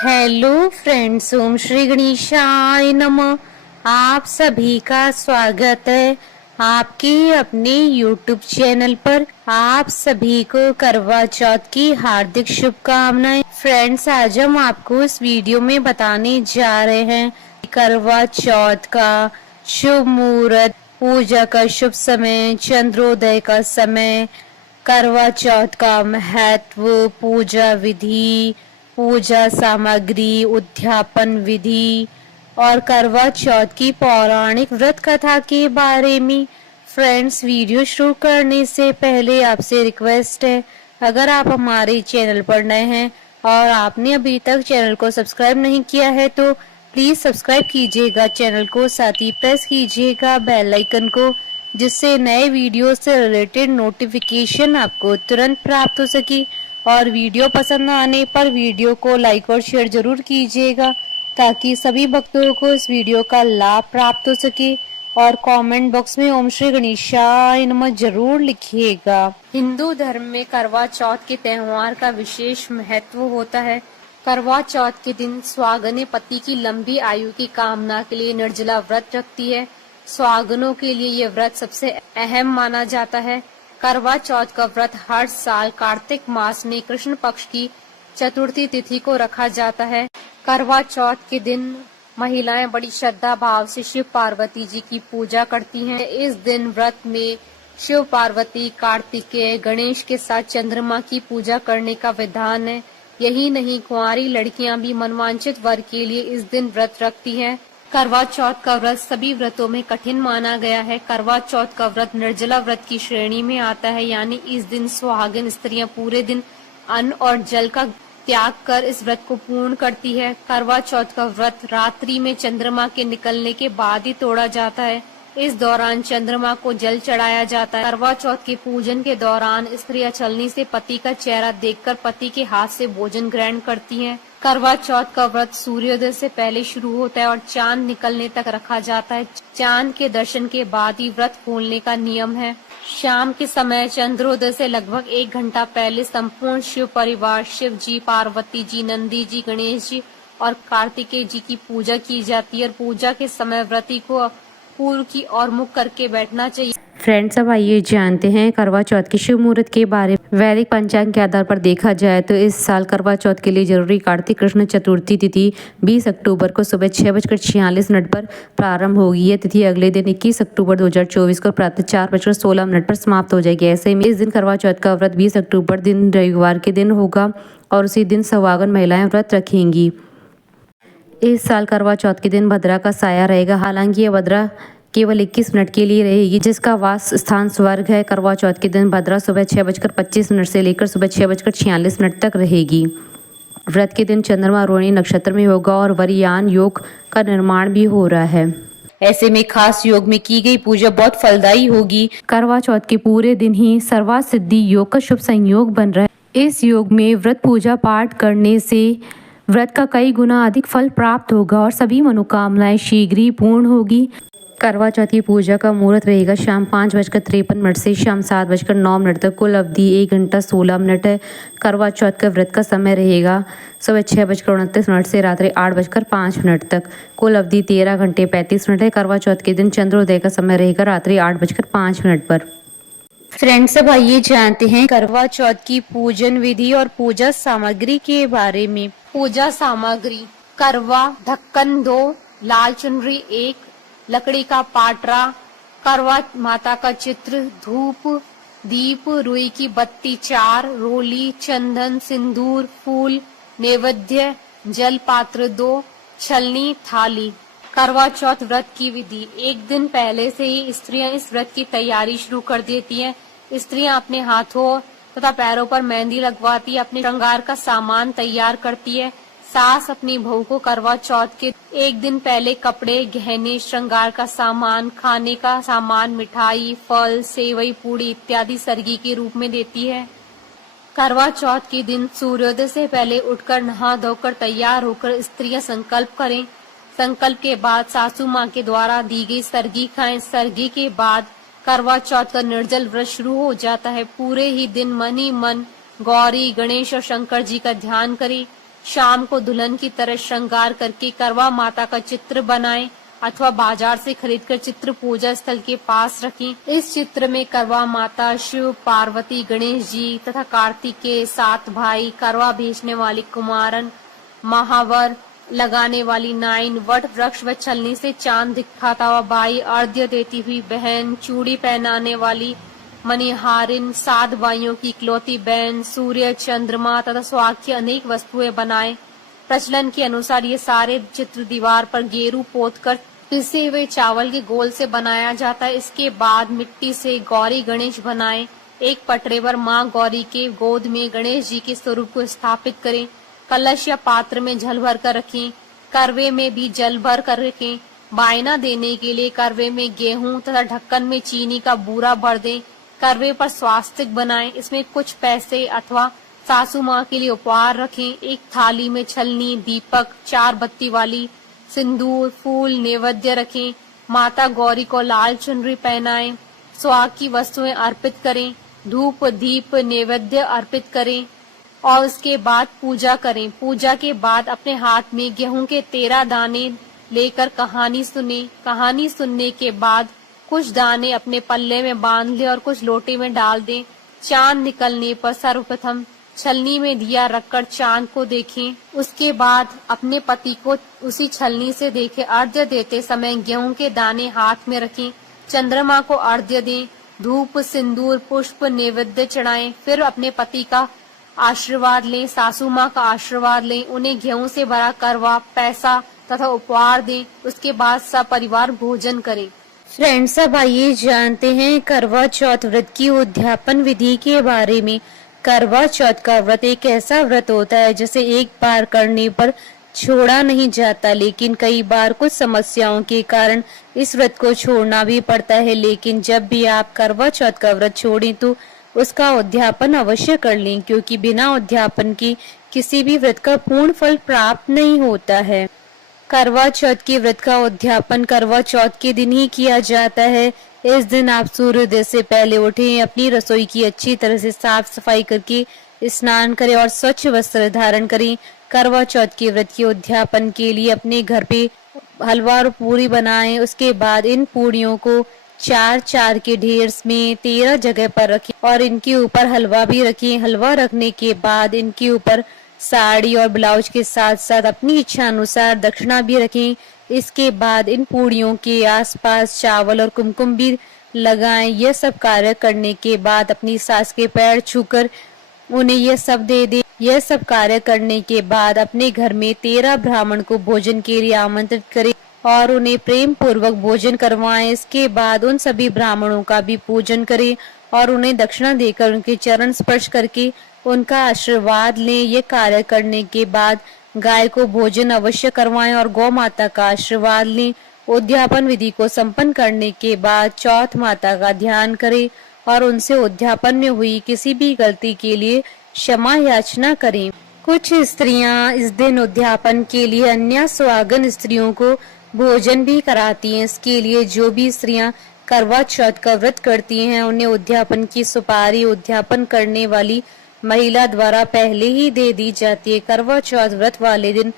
Hello friends, ओम श्री गणेशाय नमः। आप सभी का स्वागत है आपके अपने यूट्यूब चैनल पर। आप सभी को करवा चौथ की हार्दिक शुभकामनाएं। फ्रेंड्स, आज हम आपको इस वीडियो में बताने जा रहे हैं करवा चौथ का शुभ मुहूर्त, पूजा का शुभ समय, चंद्रोदय का समय, करवा चौथ का महत्व, पूजा विधि, पूजा सामग्री, उद्यापन विधि और करवा चौथ की पौराणिक व्रत कथा के बारे में। फ्रेंड्स, वीडियो शुरू करने से पहले आपसे रिक्वेस्ट है, अगर आप हमारे चैनल पर नए हैं और आपने अभी तक चैनल को सब्सक्राइब नहीं किया है तो प्लीज सब्सक्राइब कीजिएगा चैनल को, साथ ही प्रेस कीजिएगा बेल आइकन को, जिससे नए वीडियो से रिलेटेड नोटिफिकेशन आपको तुरंत प्राप्त हो सके। और वीडियो पसंद आने पर वीडियो को लाइक और शेयर जरूर कीजिएगा ताकि सभी भक्तों को इस वीडियो का लाभ प्राप्त हो सके। और कमेंट बॉक्स में ओम श्री गणेशाय नमः जरूर लिखिएगा। हिंदू धर्म में करवा चौथ के त्योहार का विशेष महत्व होता है। करवा चौथ के दिन सुहागनें पति की लंबी आयु की कामना के लिए निर्जला व्रत रखती है। सुहागनों के लिए यह व्रत सबसे अहम माना जाता है। करवा चौथ का व्रत हर साल कार्तिक मास में कृष्ण पक्ष की चतुर्थी तिथि को रखा जाता है। करवा चौथ के दिन महिलाएं बड़ी श्रद्धा भाव से शिव पार्वती जी की पूजा करती हैं। इस दिन व्रत में शिव पार्वती, कार्तिकेय, गणेश के साथ चंद्रमा की पूजा करने का विधान है। यही नहीं, कुंवारी लड़कियां भी मनवांछित वर के लिए इस दिन व्रत रखती हैं। करवा चौथ का व्रत सभी व्रतों में कठिन माना गया है। करवा चौथ का व्रत निर्जला व्रत की श्रेणी में आता है, यानी इस दिन सुहागिन स्त्रियां पूरे दिन अन्न और जल का त्याग कर इस व्रत को पूर्ण करती है। करवा चौथ का व्रत रात्रि में चंद्रमा के निकलने के बाद ही तोड़ा जाता है। इस दौरान चंद्रमा को जल चढ़ाया जाता है। करवा चौथ के पूजन के दौरान स्त्रियां छलनी से पति का चेहरा देखकर पति के हाथ से भोजन ग्रहण करती हैं। करवा चौथ का व्रत सूर्योदय से पहले शुरू होता है और चांद निकलने तक रखा जाता है। चांद के दर्शन के बाद ही व्रत खोलने का नियम है। शाम के समय चंद्रोदय से लगभग 1 घंटा पहले संपूर्ण शिव परिवार, शिव जी, पार्वती जी, नंदी जी, गणेश जी और कार्तिकेय जी की पूजा की जाती है। और पूजा के समय व्रती को पूर्व की ओर मुख करके बैठना चाहिए। फ्रेंड्स, अब आइए जानते हैं करवा चौथ के शुभ मुहूर्त के बारे में। वैदिक पंचांग के आधार पर देखा जाए तो इस साल करवा चौथ के लिए जरूरी कार्तिक कृष्ण चतुर्थी तिथि 20 अक्टूबर को सुबह 6:46 पर प्रारंभ होगी। यह तिथि अगले दिन 21 अक्टूबर 2024 को प्रातः 4:16 पर समाप्त हो जाएगी। ऐसे में इस दिन करवा चौथ का व्रत 20 अक्टूबर दिन रविवार के दिन होगा और उसी दिन सुहागन महिलाएं व्रत रखेंगी। इस साल करवा चौथ के दिन भद्रा का साया रहेगा। हालांकि यह भद्रा केवल 21 मिनट के लिए रहेगी, जिसका वास स्थान स्वर्ग है। करवा चौथ के दिन भद्रा सुबह 6:25 से लेकर सुबह 6:46 तक रहेगी। व्रत के दिन चंद्रमा रोहिणी नक्षत्र में होगा और वरियान योग का निर्माण भी हो रहा है। ऐसे में खास योग में की गई पूजा बहुत फलदायी होगी। करवा चौथ के पूरे दिन ही सर्वा सिद्धि योग का शुभ संयोग बन रहा है। इस योग में व्रत पूजा पाठ करने से व्रत का कई गुना अधिक फल प्राप्त होगा और सभी मनोकामनाएं शीघ्र ही पूर्ण होगी। करवा चौथ की पूजा का मुहूर्त रहेगा शाम 5:53 से शाम 7:09 तक। कुल अवधि 1 घंटा 16 मिनट है। करवा चौथ का व्रत का समय रहेगा सुबह 6:29 से रात्रि 8:05 तक। कुल अवधि 13 घंटे 35 मिनट है। करवा चौथ के दिन चंद्रोदय का समय रहेगा रात्रि 8:05 पर। फ्रेंड्स, अब आइए जानते हैं करवा चौथ की पूजन विधि और पूजा सामग्री के बारे में। पूजा सामग्री: करवा ढक्कन 2, लाल चुनरी 1, लकड़ी का पाटरा, करवा माता का चित्र, धूप, दीप, रुई की बत्ती 4, रोली, चंदन, सिंदूर, फूल, नैवेद्य, जल पात्र 2, छलनी, थाली। करवा चौथ व्रत की विधि: 1 दिन पहले से ही स्त्रियां इस व्रत की तैयारी शुरू कर देती हैं। स्त्रियां अपने हाथों तथा पैरों पर मेहंदी लगवाती, अपने श्रृंगार का सामान तैयार करती है। सास अपनी बहू को करवा चौथ के 1 दिन पहले कपड़े, गहने, श्रृंगार का सामान, खाने का सामान, मिठाई, फल, सेवई, पूड़ी इत्यादि सरगी के रूप में देती है। करवा चौथ के दिन सूर्योदय से पहले उठकर नहा धोकर तैयार होकर स्त्रियां संकल्प करें। संकल्प के बाद सासू माँ के द्वारा दी गई सरगी खाएं। सरगी के बाद करवा चौथ का निर्जल व्रत शुरू हो जाता है। पूरे ही दिन मन ही मन गौरी, गणेश और शंकर जी का ध्यान करें। शाम को दुल्हन की तरह श्रृंगार करके करवा माता का चित्र बनाएं अथवा बाजार से खरीदकर चित्र पूजा स्थल के पास रखें। इस चित्र में करवा माता, शिव, पार्वती, गणेश जी तथा कार्तिक के 7 भाई, करवा भेजने वाली कुमारन, महावर लगाने वाली नाइन, वट वृक्ष व छलनी से चांद दिखाता हुआ भाई, अर्घ्य देती हुई बहन, चूड़ी पहनाने वाली मणिहारिन, 7 भाइयों की इकलौती बहन, सूर्य, चंद्रमा तथा सुहाग की अनेक वस्तुएं बनाएं। प्रचलन के अनुसार ये सारे चित्र दीवार पर गेरू पोतकर पिसे हुए चावल के गोल से बनाया जाता है। इसके बाद मिट्टी से गौरी गणेश बनाएं। एक पटरे पर माँ गौरी के गोद में गणेश जी के स्वरूप को स्थापित करें। कलश या पात्र में जल भर कर रखें। करवे में भी जल भर कर रखें। बायना देने के लिए करवे में गेहूं तथा ढक्कन में चीनी का बूरा भर दें। करवे पर स्वास्तिक बनाएं। इसमें कुछ पैसे अथवा सासू माँ के लिए उपहार रखें। एक थाली में छलनी, दीपक, 4 बत्ती वाली, सिंदूर, फूल, नैवेद्य रखें। माता गौरी को लाल चुनरी पहनाएं। सुहाग की वस्तुएं अर्पित करें। धूप, दीप, नैवेद्य अर्पित करें और उसके बाद पूजा करें। पूजा के बाद अपने हाथ में गेहूं के 13 दाने लेकर कहानी सुने। कहानी सुनने के बाद कुछ दाने अपने पल्ले में बांध ले और कुछ लोटे में डाल दें। चांद निकलने पर सर्वप्रथम छलनी में दिया रखकर चांद को देखें। उसके बाद अपने पति को उसी छलनी से देखें। अर्घ्य देते समय गेहूं के दाने हाथ में रखें। चंद्रमा को अर्घ्य दें। धूप, सिंदूर, पुष्प, नैवेद्य चढ़ाएं। फिर अपने पति का आशीर्वाद लें। सासू माँ का आशीर्वाद लें। उन्हें गेहूं से भरा करवा, पैसा तथा उपहार दें। उसके बाद सब परिवार भोजन करें। फ्रेंड्स, अब आइए जानते हैं करवा चौथ व्रत की उद्यापन विधि के बारे में। करवा चौथ का व्रत एक ऐसा व्रत होता है जिसे एक बार करने पर छोड़ा नहीं जाता, लेकिन कई बार कुछ समस्याओं के कारण इस व्रत को छोड़ना भी पड़ता है। लेकिन जब भी आप करवा चौथ का व्रत छोड़ें तो उसका उद्यापन अवश्य कर लें, क्योंकि बिना उद्यापन के किसी भी व्रत का पूर्ण फल प्राप्त नहीं होता है। करवा चौथ के व्रत का उद्यापन करवा चौथ के दिन ही किया जाता है। इस दिन आप सूर्योदय से पहले उठें, अपनी रसोई की अच्छी तरह से साफ सफाई करके स्नान करें और स्वच्छ वस्त्र धारण करें। करवा चौथ के व्रत के उद्यापन के लिए अपने घर पे हलवा और पूरी बनाएं। उसके बाद इन पूरियों को 4-4 के ढेर में 13 जगह पर रखें और इनके ऊपर हलवा भी रखें। हलवा रखने के बाद इनके ऊपर साड़ी और ब्लाउज के साथ साथ अपनी इच्छा अनुसार दक्षिणा भी रखें। इसके बाद इन पूड़ियों के आसपास चावल और कुमकुम भी लगाएं। यह सब कार्य करने के बाद अपनी सास के पैर छूकर उन्हें यह सब दे दें। यह सब कार्य करने के बाद अपने घर में 13 ब्राह्मण को भोजन के लिए आमंत्रित करें और उन्हें प्रेम पूर्वक भोजन करवाएं। इसके बाद उन सभी ब्राह्मणों का भी पूजन करें और उन्हें दक्षिणा देकर उनके चरण स्पर्श करके उनका आशीर्वाद लें। ये कार्य करने के बाद गाय को भोजन अवश्य करवाएं और गौ माता का आशीर्वाद लें। उद्यापन विधि को संपन्न करने के बाद चौथ माता का ध्यान करें और उनसे उद्यापन में हुई किसी भी गलती के लिए क्षमा याचना करें। कुछ स्त्रियां इस दिन उद्यापन के लिए अन्य सुहागन स्त्रियों को भोजन भी कराती हैं। इसके लिए जो भी स्त्रियां करवा चौथ का व्रत करती हैं उन्हें उद्यापन की सुपारी उद्यापन करने वाली महिला द्वारा पहले ही दे दी जाती है। करवा चौथ व्रत वाले दिन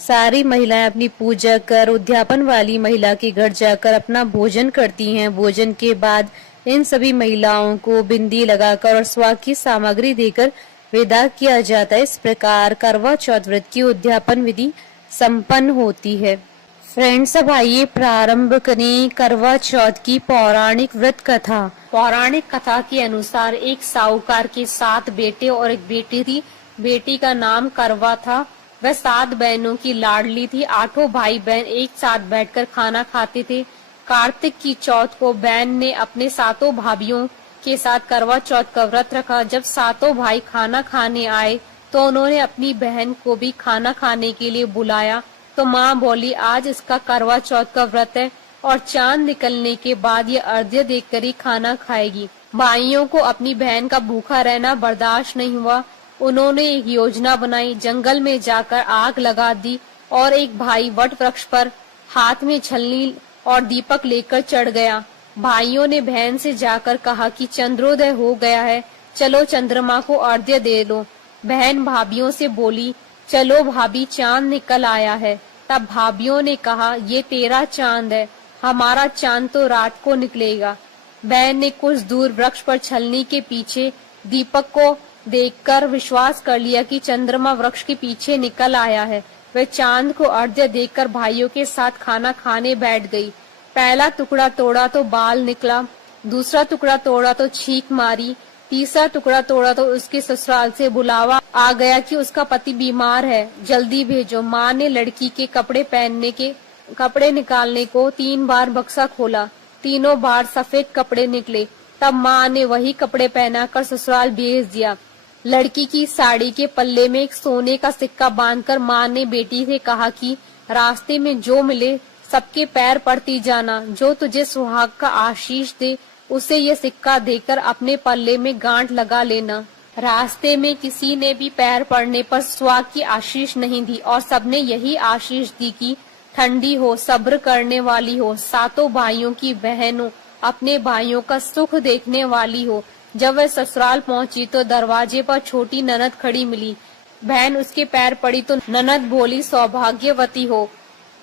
सारी महिलाएं अपनी पूजा कर उद्यापन वाली महिला के घर जाकर अपना भोजन करती हैं। भोजन के बाद इन सभी महिलाओं को बिंदी लगाकर और सुहाग की सामग्री देकर विदा किया जाता है। इस प्रकार करवा चौथ व्रत की उद्यापन विधि संपन्न होती है। फ्रेंड्स, अब आइए प्रारंभ करें करवा चौथ की पौराणिक व्रत कथा। पौराणिक कथा के अनुसार एक साहूकार के 7 बेटे और एक बेटी थी। बेटी का नाम करवा था। वह 7 बहनों की लाडली थी। 8 भाई बहन एक साथ बैठकर खाना खाते थे। कार्तिक की चौथ को बहन ने अपने 7 भाभीियों के साथ करवा चौथ का व्रत रखा। जब 7 भाई खाना खाने आए तो उन्होंने अपनी बहन को भी खाना खाने के लिए बुलाया। तो माँ बोली, आज इसका करवा चौथ का व्रत है और चांद निकलने के बाद ये अर्घ्य देकर ही खाना खाएगी। भाइयों को अपनी बहन का भूखा रहना बर्दाश्त नहीं हुआ। उन्होंने एक योजना बनाई। जंगल में जाकर आग लगा दी और एक भाई वट वृक्ष पर हाथ में छलनी और दीपक लेकर चढ़ गया। भाइयों ने बहन से जाकर कहा कि चंद्रोदय हो गया है, चलो चंद्रमा को अर्घ्य दे लो। बहन भाभीियों से बोली, चलो भाभी, चांद निकल आया है। तब भाभीियों ने कहा, ये तेरा चांद है, हमारा चांद तो रात को निकलेगा। बहन ने कुछ दूर वृक्ष पर छलनी के पीछे दीपक को देखकर विश्वास कर लिया कि चंद्रमा वृक्ष के पीछे निकल आया है। वह चांद को अर्घ्य देकर भाइयों के साथ खाना खाने बैठ गई। पहला टुकड़ा तोड़ा तो बाल निकला, दूसरा टुकड़ा तोड़ा तो छींक मारी, तीसरा टुकड़ा तोड़ा तो उसके ससुराल से बुलावा आ गया कि उसका पति बीमार है, जल्दी भेजो। माँ ने लड़की के कपड़े निकालने को 3 बार बक्सा खोला, तीनों बार सफेद कपड़े निकले। तब माँ ने वही कपड़े पहनाकर ससुराल भेज दिया। लड़की की साड़ी के पल्ले में एक सोने का सिक्का बांधकर माँ ने बेटी से कहा कि रास्ते में जो मिले सबके पैर पड़ती जाना, जो तुझे सुहाग का आशीष दे उसे ये सिक्का देकर अपने पल्ले में गांठ लगा लेना। रास्ते में किसी ने भी पैर पड़ने पर सुहाग की आशीष नहीं दी और सबने यही आशीष दी कि ठंडी हो, सब्र करने वाली हो, सातों भाइयों की बहन हो, अपने भाइयों का सुख देखने वाली हो। जब वह ससुराल पहुंची तो दरवाजे पर छोटी ननद खड़ी मिली। बहन उसके पैर पड़ी तो ननद बोली, सौभाग्यवती हो,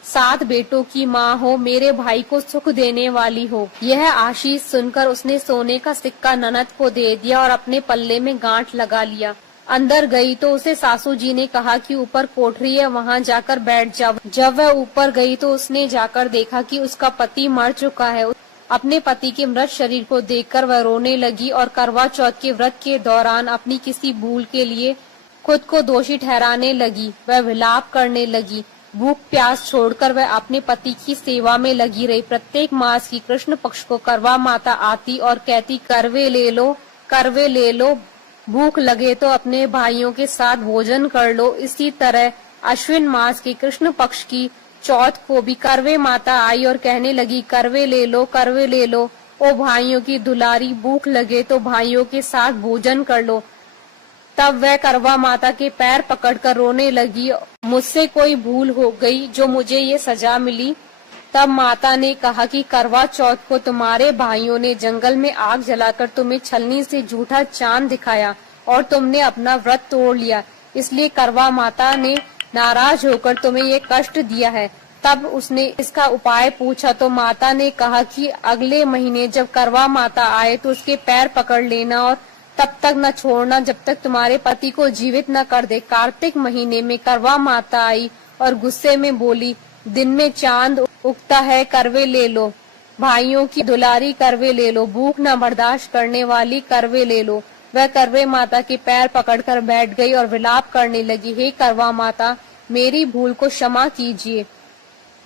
7 बेटों की माँ हो, मेरे भाई को सुख देने वाली हो। यह आशीष सुनकर उसने सोने का सिक्का ननद को दे दिया और अपने पल्ले में गांठ लगा लिया। अंदर गई तो उसे सासू जी ने कहा कि ऊपर कोठरी है, वहाँ जाकर बैठ जाओ। जब वह ऊपर गई तो उसने जाकर देखा कि उसका पति मर चुका है। अपने पति के मृत शरीर को देखकर वह रोने लगी और करवा चौथ के व्रत के दौरान अपनी किसी भूल के लिए खुद को दोषी ठहराने लगी। वह विलाप करने लगी। भूख प्यास छोड़कर वह अपने पति की सेवा में लगी रही। प्रत्येक मास की कृष्ण पक्ष को करवा माता आती और कहती, करवे ले लो, भूख लगे तो अपने भाइयों के साथ भोजन कर लो। इसी तरह अश्विन मास के कृष्ण पक्ष की चौथ को भी करवे माता आई और कहने लगी, करवे ले लो, ओ भाइयों की दुलारी, भूख लगे तो भाइयों के साथ भोजन कर लो। तब वह करवा माता के पैर पकड़कर रोने लगी, मुझसे कोई भूल हो गई जो मुझे ये सजा मिली। तब माता ने कहा कि करवा चौथ को तुम्हारे भाइयों ने जंगल में आग जलाकर तुम्हें छलनी से झूठा चांद दिखाया और तुमने अपना व्रत तोड़ लिया, इसलिए करवा माता ने नाराज होकर तुम्हें ये कष्ट दिया है। तब उसने इसका उपाय पूछा तो माता ने कहा कि अगले महीने जब करवा माता आए तो उसके पैर पकड़ लेना और तब तक न छोड़ना जब तक तुम्हारे पति को जीवित न कर दे। कार्तिक महीने में करवा माता आई और गुस्से में बोली, दिन में चांद उगता है, करवे ले लो, भाइयों की दुलारी करवे ले लो, भूख न बर्दाश्त करने वाली करवे ले लो। वह करवे माता के पैर पकड़कर बैठ गई और विलाप करने लगी, हे करवा माता, मेरी भूल को क्षमा कीजिए,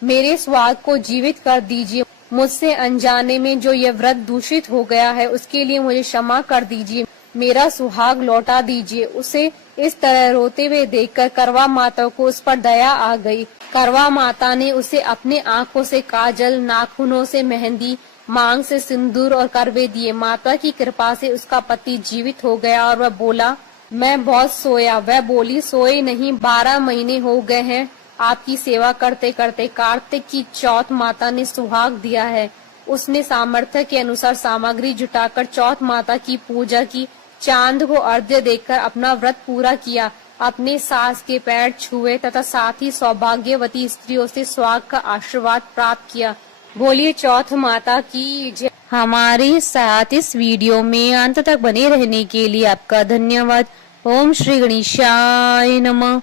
मेरे स्वाद को जीवित कर दीजिए, मुझसे अनजाने में जो ये व्रत दूषित हो गया है उसके लिए मुझे क्षमा कर दीजिए, मेरा सुहाग लौटा दीजिए। उसे इस तरह रोते हुए देखकर करवा माता को उस पर दया आ गई। करवा माता ने उसे अपने आंखों से काजल, नाखूनों से मेहंदी, मांग से सिंदूर और करवे दिए। माता की कृपा से उसका पति जीवित हो गया और वह बोला, मैं बहुत सोया। वह बोली, सोए नहीं, 12 महीने हो गए हैं आपकी सेवा करते करते। कार्तिक की चौथ माता ने सुहाग दिया है। उसने सामर्थ्य के अनुसार सामग्री जुटाकर चौथ माता की पूजा की, चांद को अर्घ्य देकर अपना व्रत पूरा किया, अपने सास के पैर छुए तथा साथ ही सौभाग्यवती स्त्रियों से सुहाग का आशीर्वाद प्राप्त किया। बोलिए चौथ माता की जय। हमारे साथ इस वीडियो में अंत तक बने रहने के लिए आपका धन्यवाद। ओम श्री गणेशाय नमः।